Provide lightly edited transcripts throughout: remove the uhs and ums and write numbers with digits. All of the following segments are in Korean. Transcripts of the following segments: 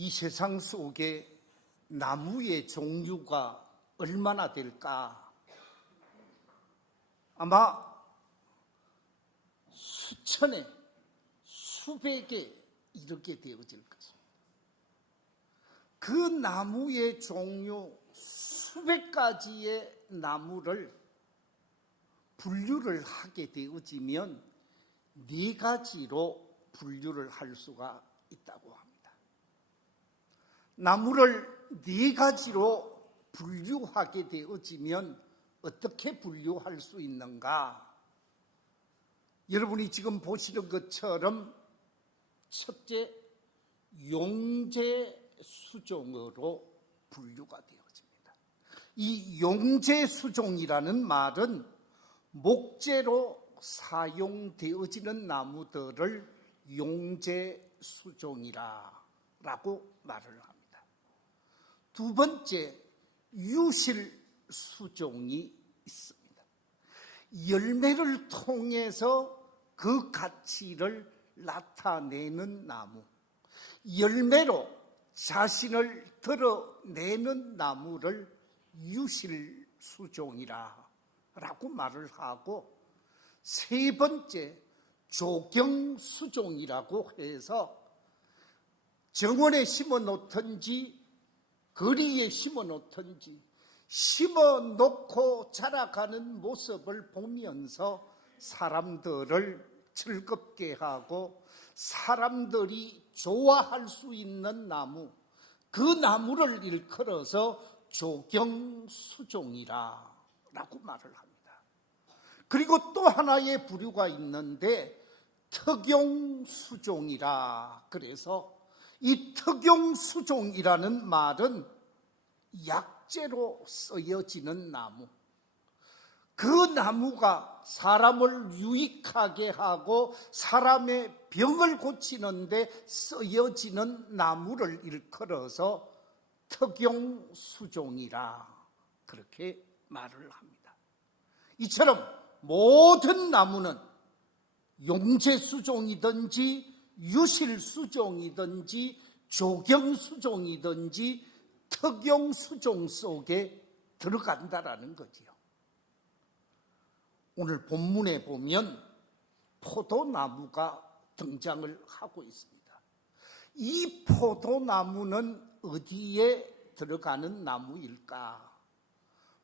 이 세상 속에 나무의 종류가 얼마나 될까? 아마 수천에 수백에 이르게 되어질 것입니다. 그 나무의 종류 수백 가지의 나무를 분류를 하게 되어지면 네 가지로 분류를 할 수가 있다고 합니다. 나무를 네 가지로 분류하게 되어지면 어떻게 분류할 수 있는가? 여러분이 지금 보시는 것처럼 첫째, 용재수종으로 분류가 되어집니다. 이 용재수종이라는 말은 목재로 사용되어지는 나무들을 용재수종이라고 말을 합니다. 두 번째, 유실수종이 있습니다. 열매를 통해서 그 가치를 나타내는 나무, 열매로 자신을 드러내는 나무를 유실수종이라고 말을 하고, 세 번째, 조경수종이라고 해서 정원에 심어 놓든지 거리에 심어 놓든지 심어 놓고 자라가는 모습을 보면서 사람들을 즐겁게 하고 사람들이 좋아할 수 있는 나무, 그 나무를 일컬어서 조경수종이라고 말을 합니다. 그리고 또 하나의 부류가 있는데 특용수종이라 그래서 이 특용수종이라는 말은 약재로 쓰여지는 나무, 그 나무가 사람을 유익하게 하고 사람의 병을 고치는데 쓰여지는 나무를 일컬어서 특용수종이라 그렇게 말을 합니다. 이처럼 모든 나무는 용재수종이든지 유실수종이든지 조경수종이든지 특용수종 속에 들어간다라는 거지요. 오늘 본문에 보면 포도나무가 등장을 하고 있습니다. 이 포도나무는 어디에 들어가는 나무일까?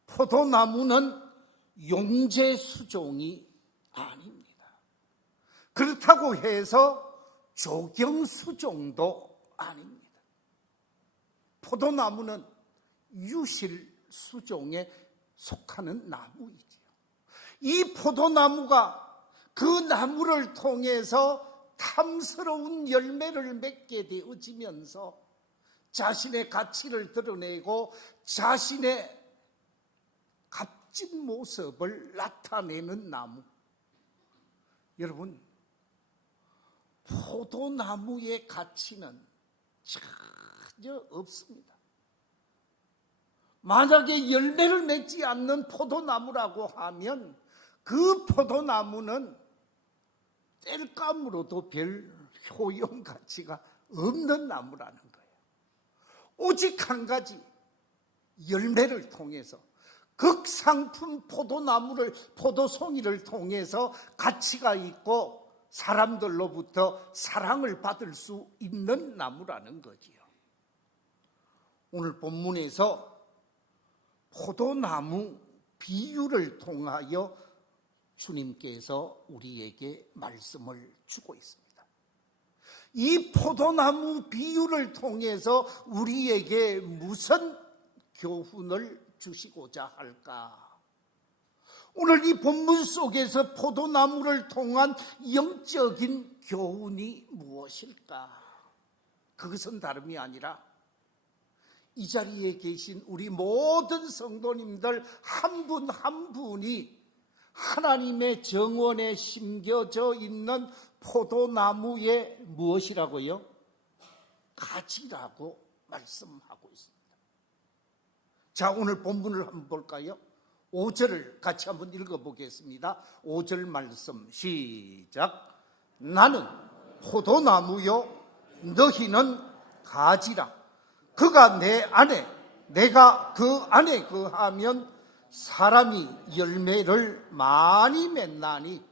포도나무는 용재수종이 아닙니다. 그렇다고 해서 조경수종도 아닙니다. 포도나무는 유실수종에 속하는 나무이지요. 이 포도나무가 그 나무를 통해서 탐스러운 열매를 맺게 되어지면서 자신의 가치를 드러내고 자신의 값진 모습을 나타내는 나무. 여러분, 포도나무의 가치는 전혀 없습니다. 만약에 열매를 맺지 않는 포도나무라고 하면 그 포도나무는 땔감으로도 별 효용 가치가 없는 나무라는 거예요. 오직 한 가지, 열매를 통해서 극상품 포도나무를, 포도송이를 통해서 가치가 있고 사람들로부터 사랑을 받을 수 있는 나무라는 거지요. 오늘 본문에서 포도나무 비유를 통하여 주님께서 우리에게 말씀을 주고 있습니다. 이 포도나무 비유를 통해서 우리에게 무슨 교훈을 주시고자 할까? 오늘 이 본문 속에서 포도나무를 통한 영적인 교훈이 무엇일까? 그것은 다름이 아니라 이 자리에 계신 우리 모든 성도님들 한 분 한 분이 하나님의 정원에 심겨져 있는 포도나무의 무엇이라고요? 가지라고 말씀하고 있습니다. 자, 오늘 본문을 한번 볼까요? 5절을 같이 한번 읽어보겠습니다. 5절 말씀 시작. 나는 포도나무요 너희는 가지라. 그가 내 안에, 내가 그 안에 거하면 사람이 열매를 많이 맺나니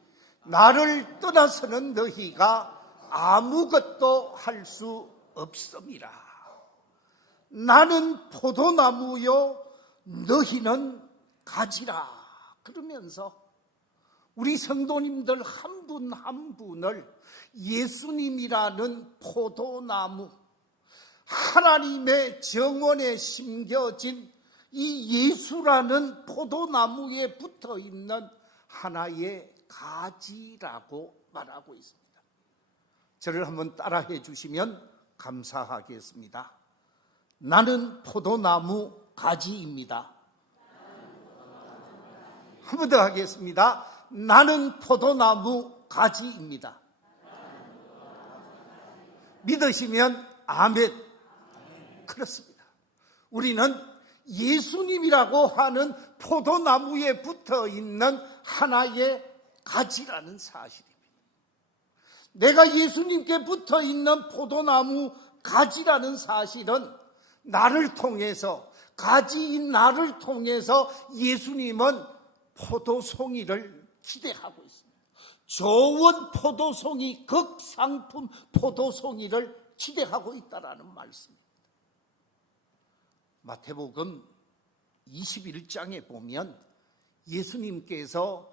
나를 떠나서는 너희가 아무것도 할 수 없음이라. 나는 포도나무요 너희는 가지라. 그러면서 우리 성도님들 한 분 한 분을 예수님이라는 포도나무, 하나님의 정원에 심겨진 이 예수라는 포도나무에 붙어있는 하나의 가지라고 말하고 있습니다. 저를 한번 따라해 주시면 감사하겠습니다. 나는 포도나무 가지입니다. 한 번 더 하겠습니다. 나는 포도나무 가지입니다. 믿으시면 아멘. 그렇습니다. 우리는 예수님이라고 하는 포도나무에 붙어있는 하나의 가지라는 사실입니다. 내가 예수님께 붙어있는 포도나무 가지라는 사실은 나를 통해서, 가지인 나를 통해서 예수님은 포도송이를 기대하고 있습니다. 좋은 포도송이, 극상품 포도송이를 기대하고 있다라는 말씀입니다. 마태복음 21장에 보면 예수님께서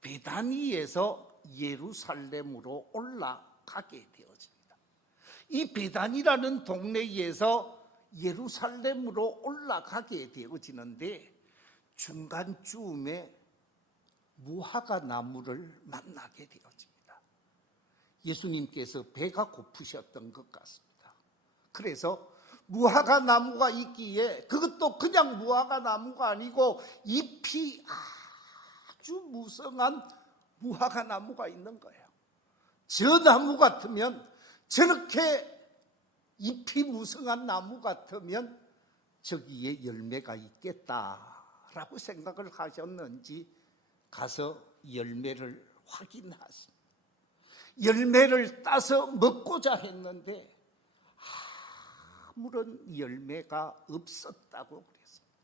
베다니에서 예루살렘으로 올라가게 되어집니다. 이 베다니라는 동네에서 예루살렘으로 올라가게 되어지는데 중간쯤에 무화과 나무를 만나게 되어집니다. 예수님께서 배가 고프셨던 것 같습니다. 그래서 무화과 나무가 있기에 그것도 그냥 무화과 나무가 아니고 잎이 아주 무성한 무화과 나무가 있는 거예요. 저 나무 같으면, 저렇게 잎이 무성한 나무 같으면 저기에 열매가 있겠다라고 생각을 하셨는지 가서 열매를 확인하십니다. 열매를 따서 먹고자 했는데 아무런 열매가 없었다고 그랬습니다.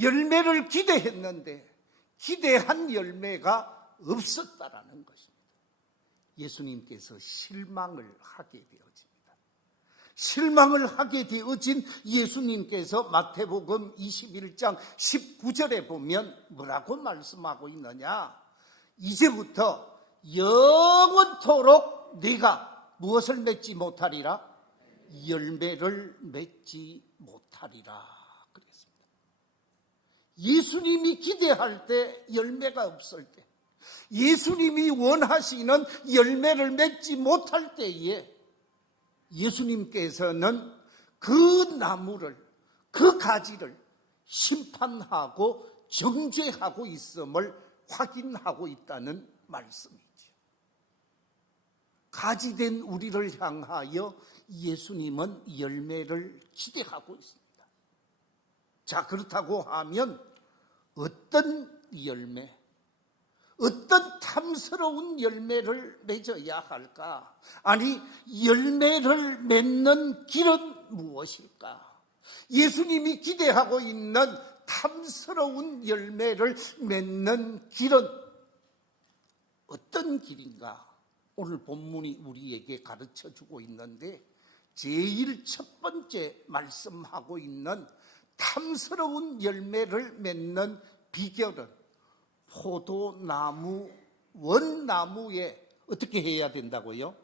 열매를 기대했는데 기대한 열매가 없었다라는 것입니다. 예수님께서 실망을 하게 되어집니다. 실망을 하게 되어진 예수님께서 마태복음 21장 19절에 보면 뭐라고 말씀하고 있느냐? 이제부터 영원토록 네가 무엇을 맺지 못하리라? 열매를 맺지 못하리라 그랬습니다. 예수님이 기대할 때 열매가 없을 때, 예수님이 원하시는 열매를 맺지 못할 때에 예수님께서는 그 나무를, 그 가지를 심판하고 정죄하고 있음을 확인하고 있다는 말씀이죠. 가지된 우리를 향하여 예수님은 열매를 기대하고 있습니다. 자, 그렇다고 하면 어떤 열매, 어떤 탐스러운 열매를 맺어야 할까? 아니, 열매를 맺는 길은 무엇일까? 예수님이 기대하고 있는 탐스러운 열매를 맺는 길은 어떤 길인가? 오늘 본문이 우리에게 가르쳐주고 있는데 제일 첫 번째 말씀하고 있는 탐스러운 열매를 맺는 비결은 포도나무, 원나무에 어떻게 해야 된다고요?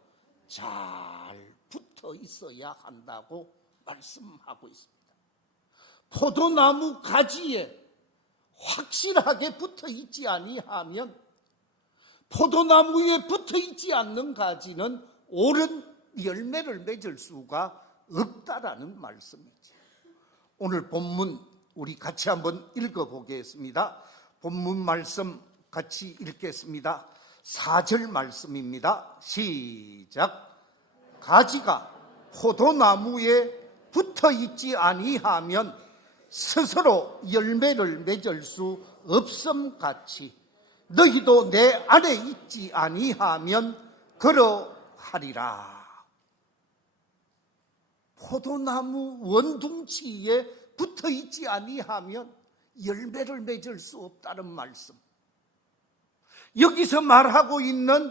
잘 붙어 있어야 한다고 말씀하고 있습니다. 포도나무 가지에 확실하게 붙어 있지 아니하면, 포도나무에 붙어 있지 않는 가지는 옳은 열매를 맺을 수가 없다라는 말씀이죠. 오늘 본문 우리 같이 한번 읽어보겠습니다. 본문 말씀 같이 읽겠습니다. 4절 말씀입니다. 시작. 가지가 포도나무에 붙어 있지 아니하면 스스로 열매를 맺을 수 없음 같이 너희도 내 안에 있지 아니하면 그러하리라. 포도나무 원둥치에 붙어 있지 아니하면 열매를 맺을 수 없다는 말씀. 여기서 말하고 있는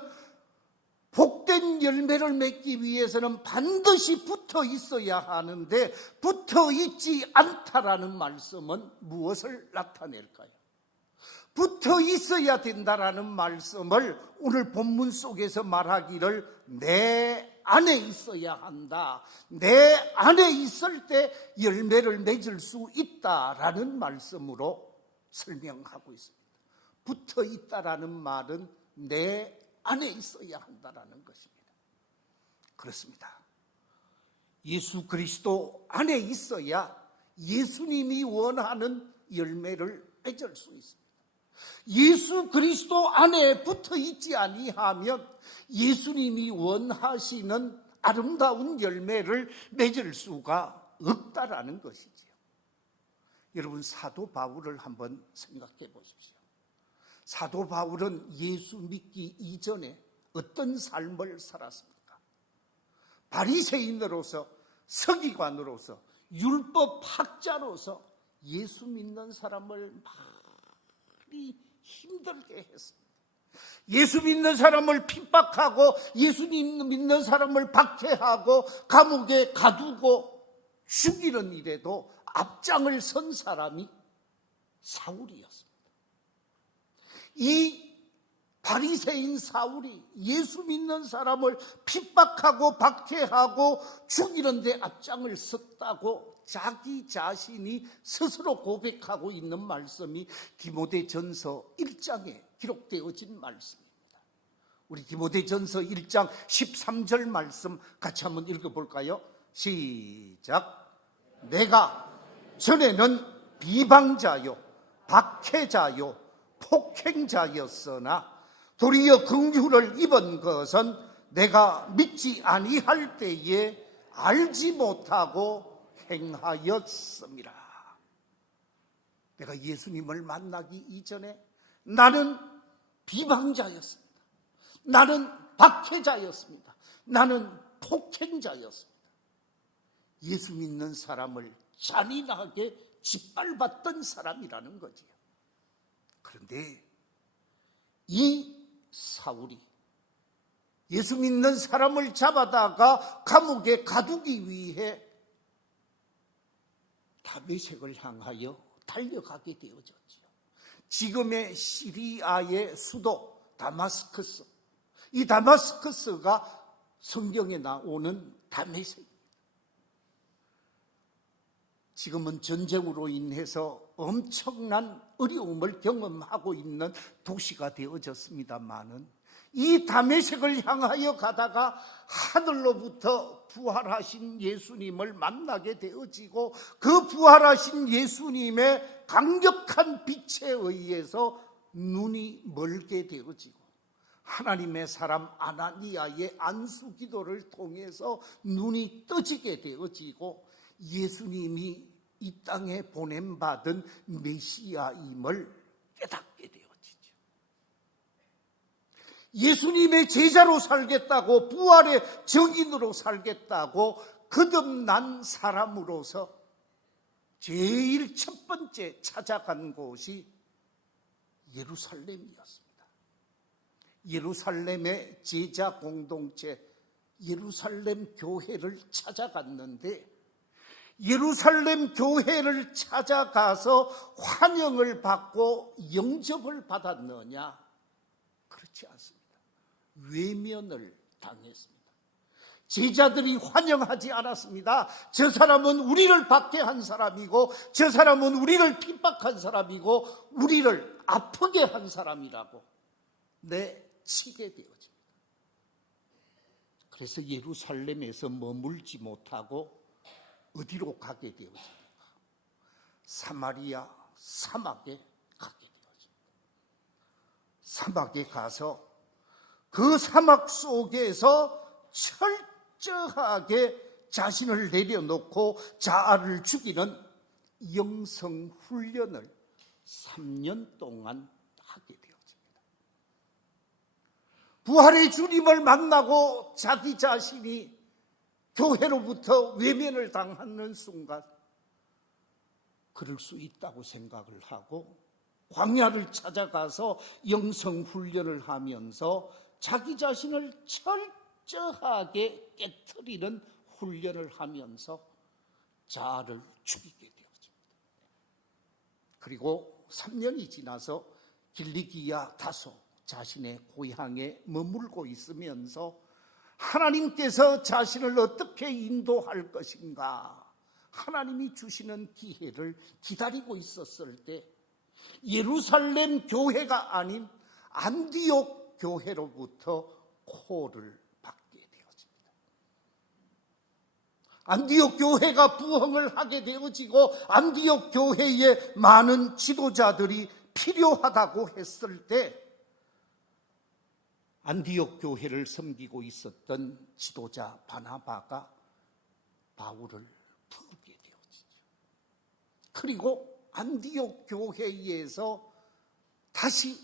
복된 열매를 맺기 위해서는 반드시 붙어 있어야 하는데 붙어 있지 않다라는 말씀은 무엇을 나타낼까요? 붙어 있어야 된다라는 말씀을 오늘 본문 속에서 말하기를 내 안에 있어야 한다. 내 안에 있을 때 열매를 맺을 수 있다라는 말씀으로 설명하고 있습니다. 붙어 있다라는 말은 내 안에 있어야 한다라는 것입니다. 그렇습니다. 예수 그리스도 안에 있어야 예수님이 원하는 열매를 맺을 수 있습니다. 예수 그리스도 안에 붙어 있지 아니하면 예수님이 원하시는 아름다운 열매를 맺을 수가 없다라는 것이지요. 여러분, 사도 바울을 한번 생각해 보십시오. 사도 바울은 예수 믿기 이전에 어떤 삶을 살았습니까? 바리새인으로서, 서기관으로서, 율법 학자로서 예수 믿는 사람을 많이 힘들게 했습니다. 예수 믿는 사람을 핍박하고 예수 믿는 사람을 박해하고 감옥에 가두고 죽이는 일에도 앞장을 선 사람이 사울이었습니다. 이 바리새인 사울이 예수 믿는 사람을 핍박하고 박해하고 죽이는 데 앞장을 섰다고 자기 자신이 스스로 고백하고 있는 말씀이 디모데전서 1장에 기록되어진 말씀입니다. 우리 디모데전서 1장 13절 말씀 같이 한번 읽어볼까요? 시작. 내가 전에는 비방자요 박해자요 폭행자였으나 도리어 긍휼을 입은 것은 내가 믿지 아니할 때에 알지 못하고 행하였습니다. 내가 예수님을 만나기 이전에 나는 비방자였습니다. 나는 박해자였습니다. 나는 폭행자였습니다. 예수 믿는 사람을 잔인하게 짓밟았던 사람이라는 거지요. 그런데 이 사울이 예수 믿는 사람을 잡아다가 감옥에 가두기 위해 다메섹을 향하여 달려가게 되어졌지요. 지금의 시리아의 수도 다마스커스, 이 다마스커스가 성경에 나오는 다메섹입니다. 지금은 전쟁으로 인해서 엄청난 어려움을 경험하고 있는 도시가 되어졌습니다마는 이 다메섹을 향하여 가다가 하늘로부터 부활하신 예수님을 만나게 되어지고 그 부활하신 예수님의 강력한 빛에 의해서 눈이 멀게 되어지고 하나님의 사람 아나니아의 안수 기도를 통해서 눈이 떠지게 되어지고 예수님이 이 땅에 보냄받은 메시아임을 깨닫게 되어지죠. 예수님의 제자로 살겠다고, 부활의 증인으로 살겠다고 거듭난 사람으로서 제일 첫 번째 찾아간 곳이 예루살렘이었습니다. 예루살렘의 제자 공동체, 예루살렘 교회를 찾아갔는데 예루살렘 교회를 찾아가서 환영을 받고 영접을 받았느냐? 그렇지 않습니다. 외면을 당했습니다. 제자들이 환영하지 않았습니다. 저 사람은 우리를 박해한 사람이고 저 사람은 우리를 핍박한 사람이고 우리를 아프게 한 사람이라고 내치게 되어집니다. 그래서 예루살렘에서 머물지 못하고 어디로 가게 되어집니까? 사마리아 사막에 가게 되어집니다. 사막에 가서 그 사막 속에서 철저하게 자신을 내려놓고 자아를 죽이는 영성 훈련을 3년 동안 하게 되어집니다. 부활의 주님을 만나고 자기 자신이 교회로부터 외면을 당하는 순간 그럴 수 있다고 생각을 하고 광야를 찾아가서 영성훈련을 하면서 자기 자신을 철저하게 깨트리는 훈련을 하면서 자아를 죽이게 되어집니다. 그리고 3년이 지나서 길리기아 다소 자신의 고향에 머물고 있으면서 하나님께서 자신을 어떻게 인도할 것인가 하나님이 주시는 기회를 기다리고 있었을 때 예루살렘 교회가 아닌 안디옥 교회로부터 콜을 받게 되어집니다. 안디옥 교회가 부흥을 하게 되어지고 안디옥 교회에 많은 지도자들이 필요하다고 했을 때 안디옥 교회를 섬기고 있었던 지도자 바나바가 바울을 부르게 되어지죠. 그리고 안디옥 교회에서 다시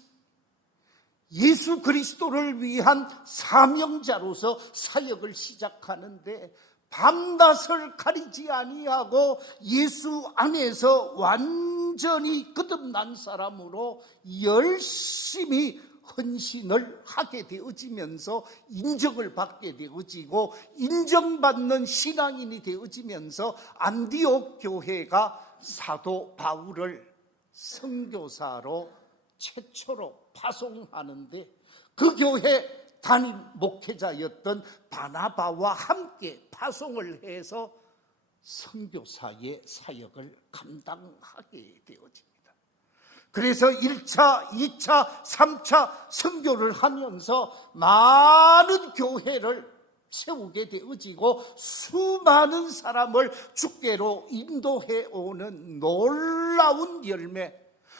예수 그리스도를 위한 사명자로서 사역을 시작하는데 밤낮을 가리지 아니하고 예수 안에서 완전히 거듭난 사람으로 열심히 헌신을 하게 되어지면서 인정을 받게 되어지고 인정받는 신앙인이 되어지면서 안디옥 교회가 사도 바울을 선교사로 최초로 파송하는데 그 교회 담임 목회자였던 바나바와 함께 파송을 해서 선교사의 사역을 감당하게 되어집니다. 그래서 1차, 2차, 3차 선교를 하면서 많은 교회를 세우게 되어지고 수많은 사람을 주께로 인도해 오는 놀라운 열매,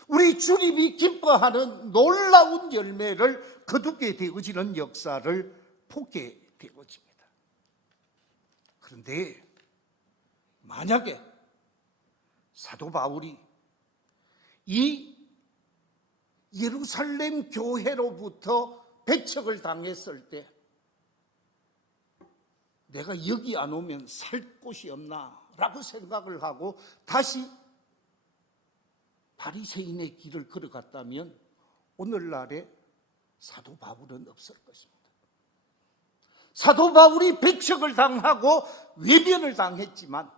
우리 주님이 기뻐하는 놀라운 열매를 거두게 되어지는 역사를 보게 되어집니다. 그런데 만약에 사도 바울이 이 예루살렘 교회로부터 배척을 당했을 때 내가 여기 안 오면 살 곳이 없나 라고 생각을 하고 다시 바리새인의 길을 걸어갔다면 오늘날에 사도 바울은 없을 것입니다. 사도 바울이 배척을 당하고 외면을 당했지만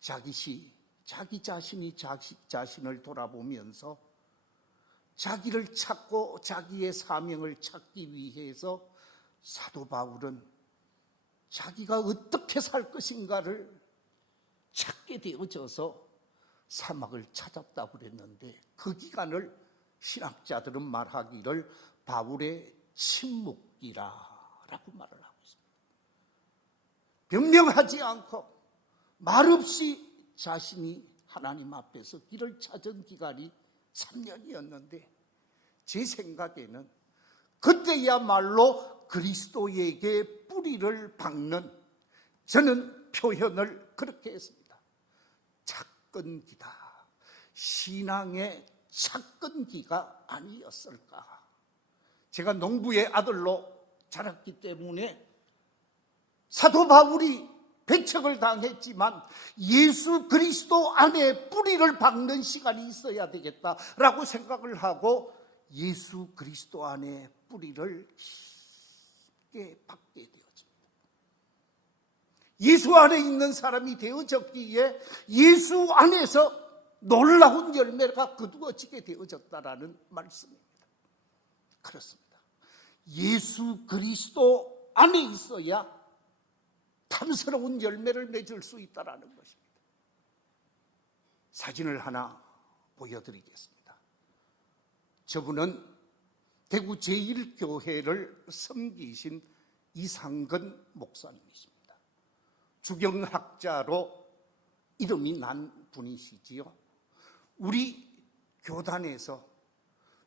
자기 자신이 자신을 돌아보면서 자기를 찾고 자기의 사명을 찾기 위해서 사도 바울은 자기가 어떻게 살 것인가를 찾게 되어져서 사막을 찾았다고 그랬는데 그 기간을 신학자들은 말하기를 바울의 침묵기라라고 말을 하고 있습니다. 변명하지 않고 말없이 자신이 하나님 앞에서 길을 찾은 기간이 3년이었는데 제 생각에는 그때야말로 그리스도에게 뿌리를 박는, 저는 표현을 그렇게 했습니다. 착근기다. 신앙의 착근기가 아니었을까. 제가 농부의 아들로 자랐기 때문에 사도 바울이 배척을 당했지만 예수 그리스도 안에 뿌리를 박는 시간이 있어야 되겠다라고 생각을 하고 예수 그리스도 안에 뿌리를 깊게 박게 되어집니다. 예수 안에 있는 사람이 되어졌기에 예수 안에서 놀라운 열매가 거두어지게 되어졌다라는 말씀입니다. 그렇습니다. 예수 그리스도 안에 있어야 탐스러운 열매를 맺을 수 있다는 것입니다. 사진을 하나 보여드리겠습니다. 저분은 대구 제1교회를 섬기신 이상근 목사님이십니다. 주경학자로 이름이 난 분이시지요. 우리 교단에서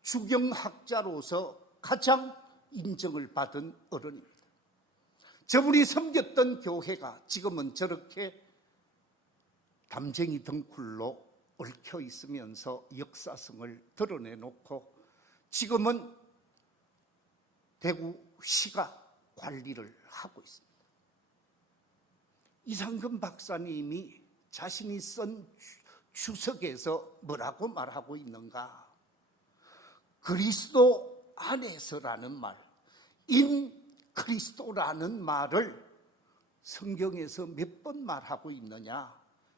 주경학자로서 가장 인정을 받은 어른입니다. 저분이 섬겼던 교회가 지금은 저렇게 담쟁이 덩굴로 얽혀 있으면서 역사성을 드러내놓고 지금은 대구시가 관리를 하고 있습니다. 이상금 박사님이 자신이 쓴 주석에서 뭐라고 말하고 있는가? 그리스도 안에서라는 말, 인 그리스도라는 말을 성경에서 몇 번 말하고 있느냐?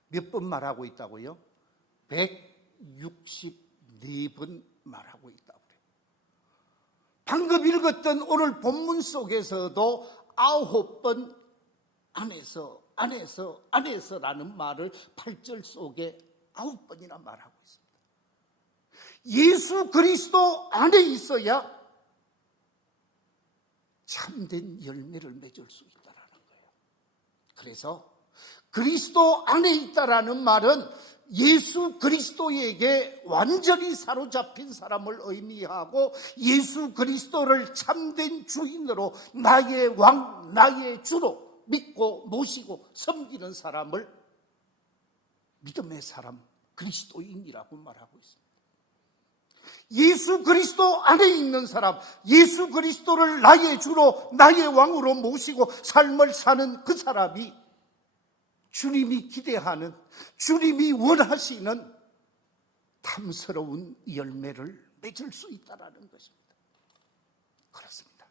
몇 번 말하고 있다고요? 164번 말하고 있다고 그래요. 방금 읽었던 오늘 본문 속에서도 9번 안에서라는 말을 8절 속에 9번이나 말하고 있습니다. 예수 그리스도 안에 있어야 참된 열매를 맺을 수 있다라는 거예요. 그래서 그리스도 안에 있다라는 말은 예수 그리스도에게 완전히 사로잡힌 사람을 의미하고 예수 그리스도를 참된 주인으로 나의 왕, 나의 주로 믿고 모시고 섬기는 사람을 믿음의 사람, 그리스도인이라고 말하고 있습니다. 예수 그리스도 안에 있는 사람, 예수 그리스도를 나의 주로 나의 왕으로 모시고 삶을 사는 그 사람이 주님이 기대하는, 주님이 원하시는 탐스러운 열매를 맺을 수 있다는 것입니다. 그렇습니다.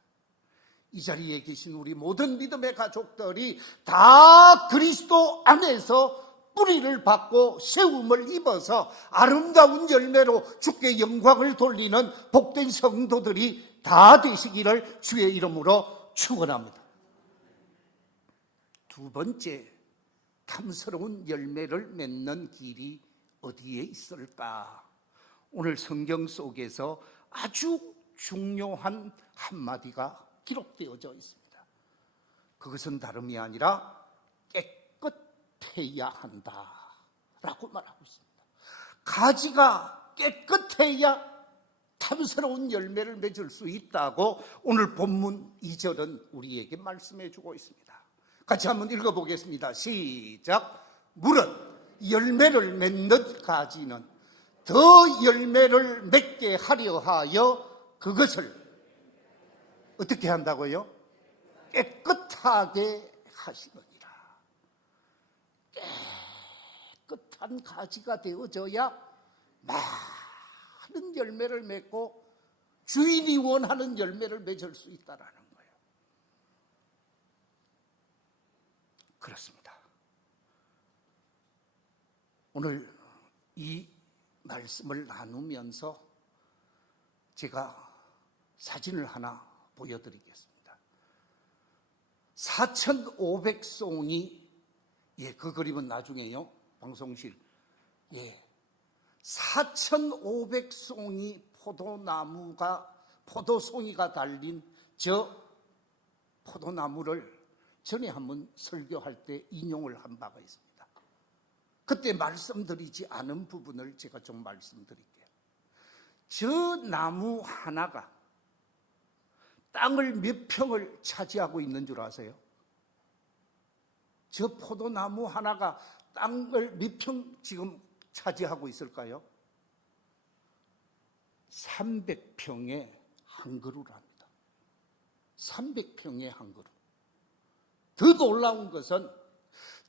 이 자리에 계신 우리 모든 믿음의 가족들이 다 그리스도 안에서 뿌리를 받고 세움을 입어서 아름다운 열매로 주께 영광을 돌리는 복된 성도들이 다 되시기를 주의 이름으로 축원합니다. 두 번째, 탐스러운 열매를 맺는 길이 어디에 있을까? 오늘 성경 속에서 아주 중요한 한마디가 기록되어져 있습니다. 그것은 다름이 아니라 깨끗해야 한다라고 말하고 있습니다. 가지가 깨끗해야 탐스러운 열매를 맺을 수 있다고 오늘 본문 2절은 우리에게 말씀해 주고 있습니다. 같이 한번 읽어보겠습니다. 시작. 물은 열매를 맺는 가지는 더 열매를 맺게 하려 하여 그것을 어떻게 한다고요? 깨끗하게 하시느니라. 깨끗한 가지가 되어져야 많은 열매를 맺고 주인이 원하는 열매를 맺을 수 있다는 거예요. 그렇습니다. 오늘 이 말씀을 나누면서 제가 사진을 하나 보여드리겠습니다. 4,500송이, 그 그림은 나중에요, 방송실. 4,500송이 포도송이가 달린 저 포도나무를 전에 한번 설교할 때 인용을 한 바가 있습니다. 그때 말씀드리지 않은 부분을 제가 좀 말씀드릴게요. 저 나무 하나가 땅을 몇 평을 차지하고 있는 줄 아세요? 저 포도나무 하나가 땅을 몇 평 지금 차지하고 있을까요? 300평의 한 그루랍니다. 300평의 한 그루. 더 놀라운 것은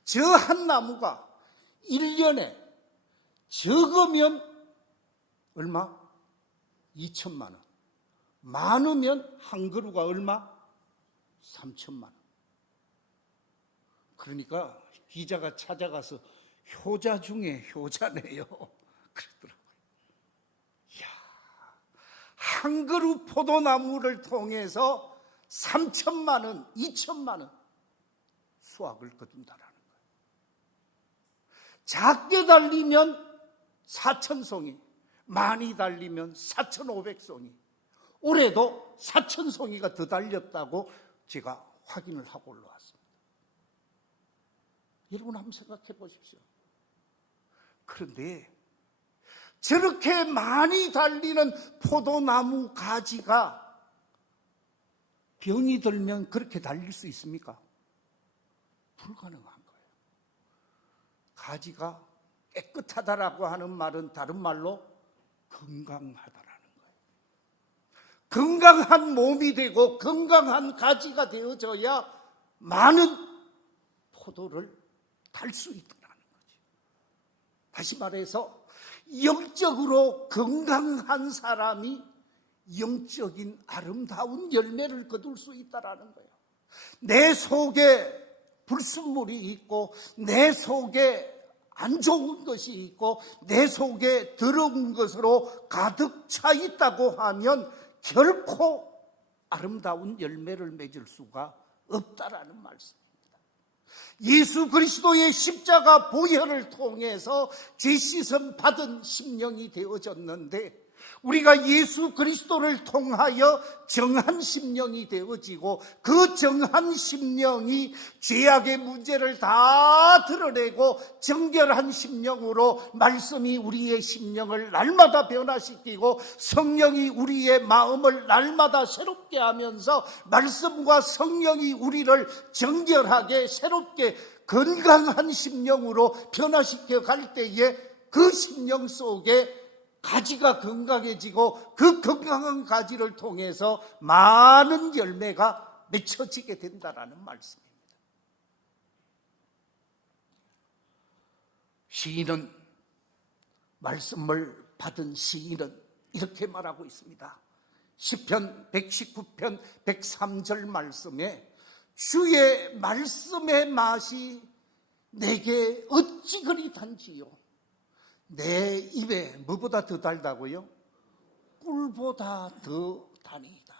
저 한 나무가 1년에 적으면 얼마? 2천만 원. 많으면 한 그루가 얼마? 3천만 원. 그러니까 기자가 찾아가서 효자 중에 효자네요. 그러더라고요. 이야, 한 그루 포도나무를 통해서 3천만 원, 2천만 원 수확을 거둔다라는 거예요. 작게 달리면 4,000송이, 많이 달리면 4,500송이. 올해도 4,000송이가 더 달렸다고 제가 확인을 하고 올라왔습니다. 여러분 한번 생각해 보십시오. 그런데 저렇게 많이 달리는 포도나무 가지가 병이 들면 그렇게 달릴 수 있습니까? 불가능한 거예요. 가지가 깨끗하다라고 하는 말은 다른 말로 건강하다라는 거예요. 건강한 몸이 되고 건강한 가지가 되어져야 많은 포도를 달 수 있다는 거죠. 다시 말해서 영적으로 건강한 사람이 영적인 아름다운 열매를 거둘 수 있다는 거예요. 내 속에 불순물이 있고 내 속에 안 좋은 것이 있고 내 속에 더러운 것으로 가득 차 있다고 하면 결코 아름다운 열매를 맺을 수가 없다라는 말씀입니다. 예수 그리스도의 십자가 보혈을 통해서 죄 씻음 받은 심령이 되어졌는데 우리가 예수 그리스도를 통하여 정한 심령이 되어지고 그 정한 심령이 죄악의 문제를 다 드러내고 정결한 심령으로 말씀이 우리의 심령을 날마다 변화시키고 성령이 우리의 마음을 날마다 새롭게 하면서 말씀과 성령이 우리를 정결하게 새롭게 건강한 심령으로 변화시켜 갈 때에 그 심령 속에 가지가 건강해지고 그 건강한 가지를 통해서 많은 열매가 맺혀지게 된다는 말씀입니다. 시인은, 말씀을 받은 시인은 이렇게 말하고 있습니다. 시편 119편 103절 말씀에 주의 말씀의 맛이 내게 어찌 그리 단지요. 내 입에 뭐보다 더 달다고요? 꿀보다 더 다니다.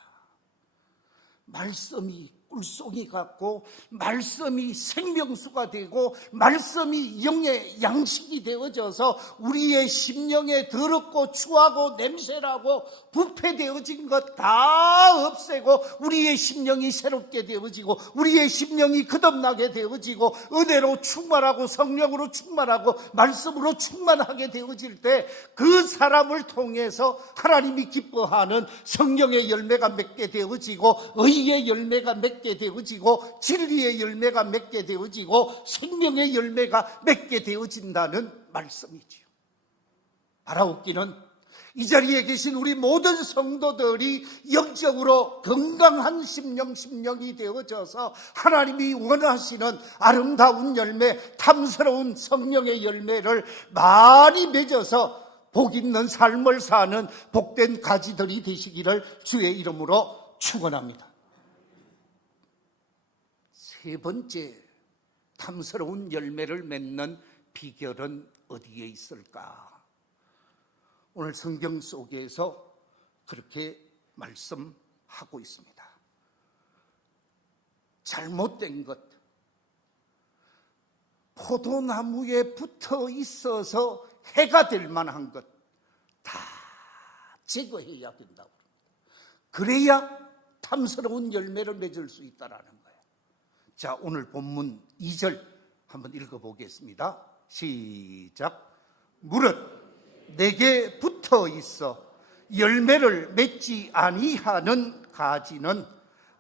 말씀이 꿀송이 같고 말씀이 생명수가 되고 말씀이 영의 양식이 되어져서 우리의 심령에 더럽고 추하고 냄새나고 부패되어진 것 다 없애고 우리의 심령이 새롭게 되어지고 우리의 심령이 거듭나게 되어지고 은혜로 충만하고 성령으로 충만하고 말씀으로 충만하게 되어질 때 그 사람을 통해서 하나님이 기뻐하는 성령의 열매가 맺게 되어지고 의의 열매가 맺게 되어지고 진리의 열매가 맺게 되어지고 생명의 열매가 맺게 되어진다는 말씀이지요. 바라옵기는 이 자리에 계신 우리 모든 성도들이 영적으로 건강한 심령이 되어져서 하나님이 원하시는 아름다운 열매, 탐스러운 성령의 열매를 많이 맺어서 복 있는 삶을 사는 복된 가지들이 되시기를 주의 이름으로 축원합니다. 세 번째 탐스러운 열매를 맺는 비결은 어디에 있을까? 오늘 성경 속에서 그렇게 말씀하고 있습니다. 잘못된 것, 포도나무에 붙어 있어서 해가 될 만한 것 다 제거해야 된다고 합니다. 그래야 탐스러운 열매를 맺을 수 있다는 거예요. 자, 오늘 본문 2절 한번 읽어보겠습니다. 시작. 무릇 내게 붙어 있어 열매를 맺지 아니하는 가지는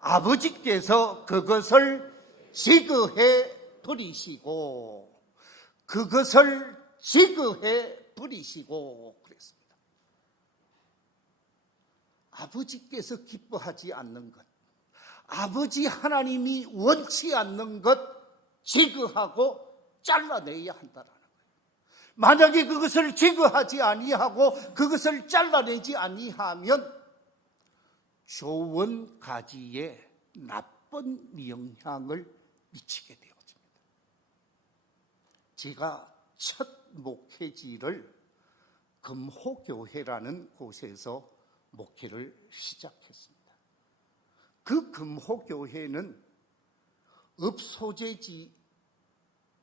아버지께서 그것을 제거해 버리시고 그것을 제거해 버리시고 그랬습니다. 아버지께서 기뻐하지 않는 것, 아버지 하나님이 원치 않는 것 제거하고 잘라내야 한다라는 거예요. 만약에 그것을 제거하지 아니하고 그것을 잘라내지 아니하면 좋은 가지에 나쁜 영향을 미치게 되어집니다. 제가 첫 목회지를 금호교회라는 곳에서 목회를 시작했습니다. 그 금호교회는 읍소재지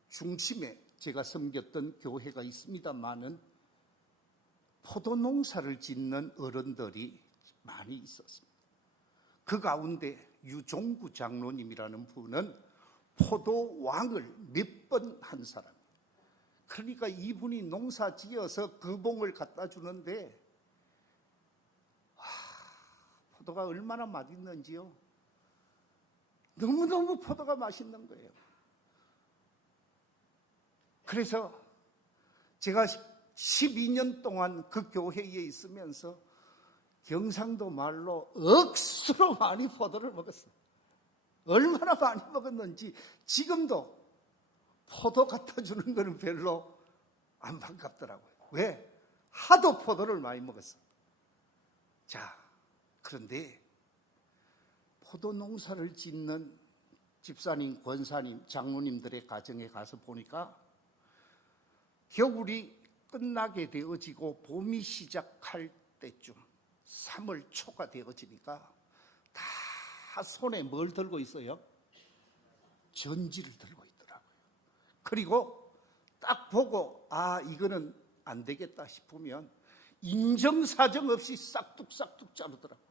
중심에 제가 섬겼던 교회가 있습니다만은 포도농사를 짓는 어른들이 많이 있었습니다. 그 가운데 유종구 장로님이라는 분은 포도왕을 몇 번 한 사람. 그러니까 이분이 농사 지어서 그 봉을 갖다 주는데 포도가 얼마나 맛있는지요. 너무너무 포도가 맛있는 거예요. 그래서 제가 12년 동안 그 교회에 있으면서 경상도 말로 억수로 많이 포도를 먹었어요. 얼마나 많이 먹었는지 지금도 포도 갖다 주는 거는 별로 안 반갑더라고요. 왜? 하도 포도를 많이 먹었어. 자, 그런데 포도 농사를 짓는 집사님, 권사님, 장로님들의 가정에 가서 보니까 겨울이 끝나게 되어지고 봄이 시작할 때쯤 3월 초가 되어지니까 다 손에 뭘 들고 있어요? 전지를 들고 있더라고요. 그리고 딱 보고 이거는 안 되겠다 싶으면 인정사정 없이 싹둑싹둑 자르더라고요.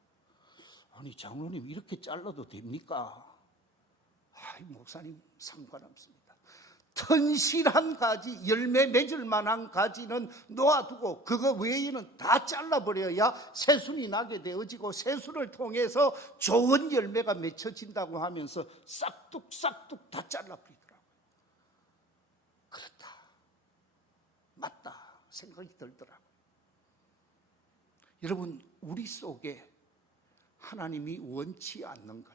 아니 장로님 이렇게 잘라도 됩니까? 목사님 상관없습니다. 튼실한 가지, 열매 맺을 만한 가지는 놓아두고 그거 외에는 다 잘라버려야 새순이 나게 되어지고 새순을 통해서 좋은 열매가 맺혀진다고 하면서 싹둑싹둑 다 잘라버리더라고요. 그렇다, 맞다 생각이 들더라고요. 여러분, 우리 속에 하나님이 원치 않는 것,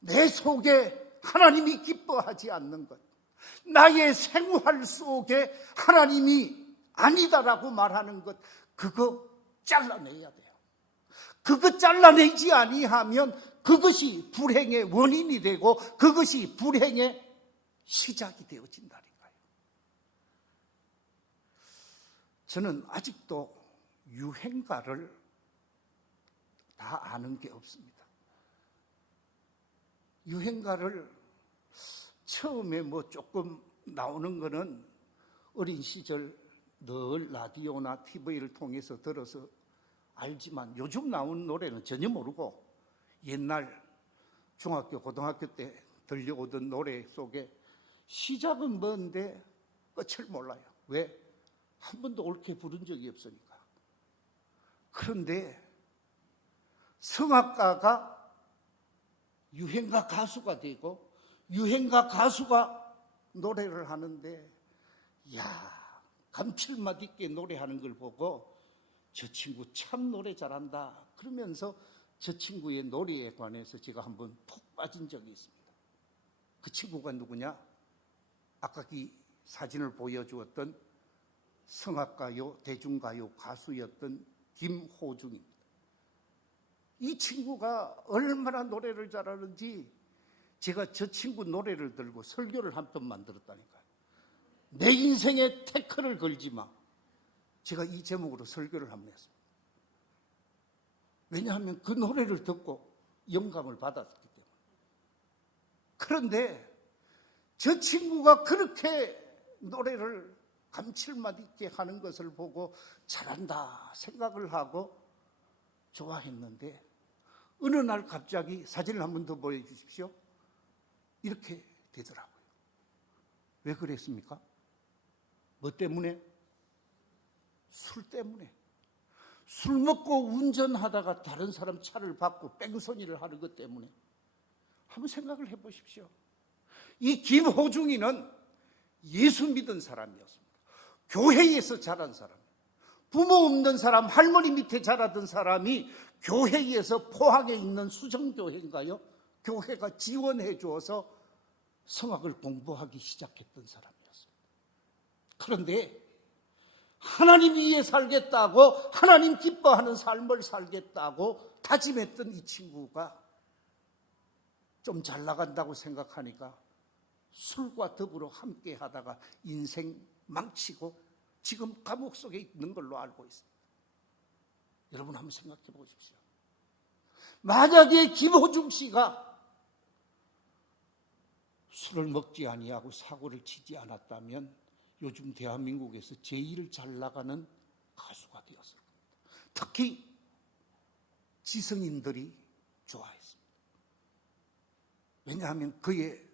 내 속에 하나님이 기뻐하지 않는 것, 나의 생활 속에 하나님이 아니다라고 말하는 것, 그거 잘라내야 돼요. 그거 잘라내지 아니하면 그것이 불행의 원인이 되고 그것이 불행의 시작이 되어진다니까요. 저는 아직도 유행가를 다 아는 게 없습니다. 유행가를 처음에 조금 나오는 거는 어린 시절 늘 라디오나 TV를 통해서 들어서 알지만 요즘 나오는 노래는 전혀 모르고 옛날 중학교, 고등학교 때 들려오던 노래 속에 시작은 뭔데 끝을 몰라요. 왜? 한 번도 옳게 부른 적이 없으니까. 그런데 성악가가 유행가 가수가 되고 유행가 가수가 노래를 하는데 감칠맛 있게 노래하는 걸 보고 저 친구 참 노래 잘한다 그러면서 저 친구의 노래에 관해서 제가 한번 푹 빠진 적이 있습니다. 그 친구가 누구냐? 아까 이 사진을 보여주었던 성악가요 대중가요 가수였던 김호중입니다. 이 친구가 얼마나 노래를 잘하는지 제가 저 친구 노래를 들고 설교를 한 편 만들었다니까요. 내 인생에 태클을 걸지 마. 제가 이 제목으로 설교를 한 번 했습니다. 왜냐하면 그 노래를 듣고 영감을 받았기 때문에. 그런데 저 친구가 그렇게 노래를 감칠맛 있게 하는 것을 보고 잘한다 생각을 하고 좋아했는데 어느 날 갑자기 사진을 한 번 더 보여주십시오. 이렇게 되더라고요. 왜 그랬습니까? 뭐 때문에? 술 때문에. 술 먹고 운전하다가 다른 사람 차를 받고 뺑소니를 하는 것 때문에. 한번 생각을 해보십시오. 이 김호중이는 예수 믿은 사람이었습니다. 교회에서 자란 사람, 부모 없는 사람, 할머니 밑에 자라던 사람이 교회에서 포항에 있는 수정교회인가요? 교회가 지원해 주어서 성악을 공부하기 시작했던 사람이었습니다. 그런데 하나님 위에 살겠다고, 하나님 기뻐하는 삶을 살겠다고 다짐했던 이 친구가 좀 잘 나간다고 생각하니까 술과 더불어 함께 하다가 인생 망치고 지금 감옥 속에 있는 걸로 알고 있습니다. 여러분 한번 생각해 보십시오. 만약에 김호중 씨가 술을 먹지 아니하고 사고를 치지 않았다면 요즘 대한민국에서 제일 잘 나가는 가수가 되었을 겁니다. 특히 지성인들이 좋아했습니다. 왜냐하면 그의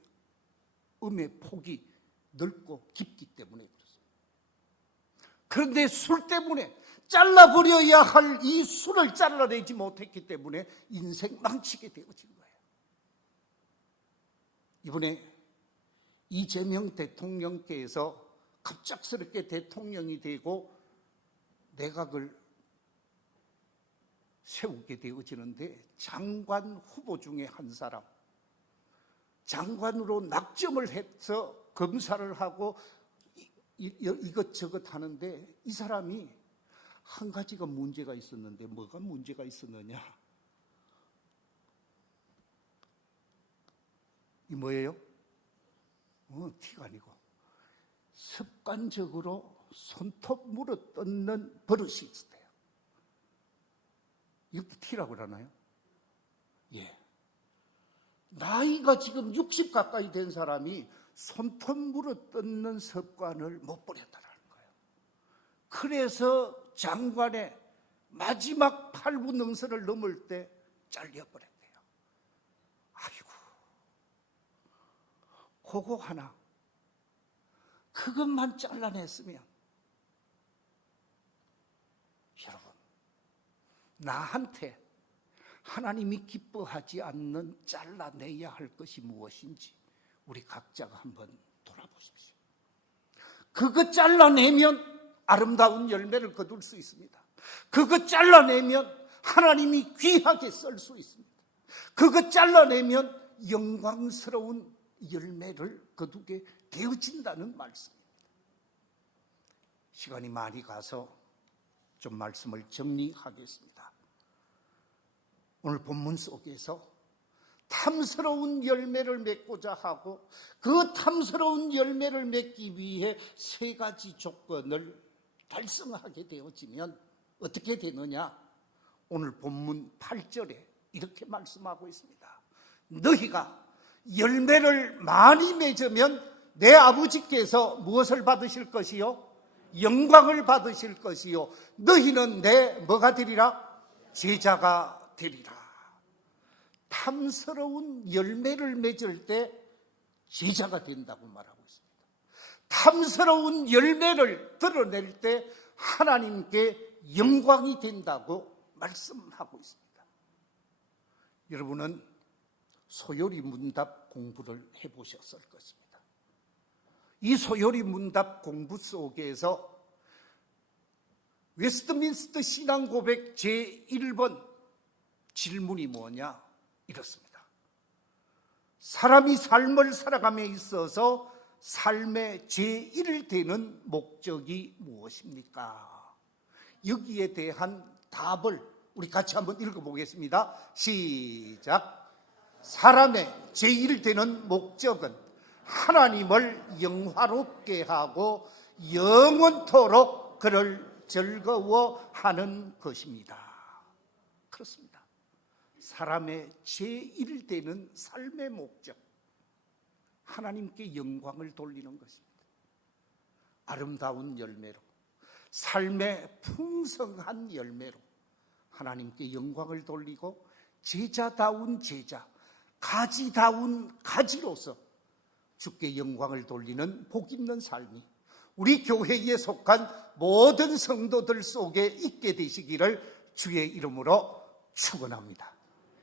음의 폭이 넓고 깊기 때문에 그렇습니다. 그런데 술 때문에 잘라버려야 할 이 술을 잘라내지 못했기 때문에 인생 망치게 되어진 거예요. 이번에 이재명 대통령께서 갑작스럽게 대통령이 되고 내각을 세우게 되어지는데 장관 후보 중에 한 사람, 장관으로 낙점을 해서 검사를 하고 이것저것 하는데 이 사람이 한 가지가 문제가 있었는데 뭐가 문제가 있었느냐? 이 뭐예요? 티가 아니고 습관적으로 손톱 물어 뜯는 버릇이 있었대요. 이것도 티라고 그러나요? 예. 나이가 지금 60 가까이 된 사람이 손톱 물어 뜯는 습관을 못 버렸다는 거예요. 그래서 장관의 마지막 8부 능선을 넘을 때 잘려버렸대요. 아이고, 그거 하나, 그것만 잘라냈으면, 여러분, 나한테 하나님이 기뻐하지 않는 잘라내야 할 것이 무엇인지 우리 각자가 한번 돌아보십시오. 그거 잘라내면 아름다운 열매를 거둘 수 있습니다. 그거 잘라내면 하나님이 귀하게 쓸 수 있습니다. 그거 잘라내면 영광스러운 열매를 거두게 되어진다는 말씀입니다. 시간이 많이 가서 좀 말씀을 정리하겠습니다. 오늘 본문 속에서 탐스러운 열매를 맺고자 하고 그 탐스러운 열매를 맺기 위해 세 가지 조건을 달성하게 되어지면 어떻게 되느냐? 오늘 본문 8절에 이렇게 말씀하고 있습니다. 너희가 열매를 많이 맺으면 내 아버지께서 무엇을 받으실 것이요? 영광을 받으실 것이요. 너희는 내 뭐가 되리라? 제자가 되리라. 탐스러운 열매를 맺을 때 제자가 된다고 말하고 있습니다. 탐스러운 열매를 드러낼 때 하나님께 영광이 된다고 말씀하고 있습니다. 여러분은 소요리 문답 공부를 해보셨을 것입니다. 이 소요리 문답 공부 속에서 웨스트민스터 신앙고백 제1번 질문이 뭐냐? 이렇습니다. 사람이 삶을 살아감에 있어서 삶의 제1 되는 목적이 무엇입니까? 여기에 대한 답을 우리 같이 한번 읽어보겠습니다. 시작. 사람의 제1 되는 목적은 하나님을 영화롭게 하고 영원토록 그를 즐거워하는 것입니다. 그렇습니다. 사람의 제1 되는 삶의 목적, 하나님께 영광을 돌리는 것입니다. 아름다운 열매로, 삶의 풍성한 열매로 하나님께 영광을 돌리고 제자다운 제자, 가지다운 가지로서 주께 영광을 돌리는 복 있는 삶이 우리 교회에 속한 모든 성도들 속에 있게 되시기를 주의 이름으로 축원합니다.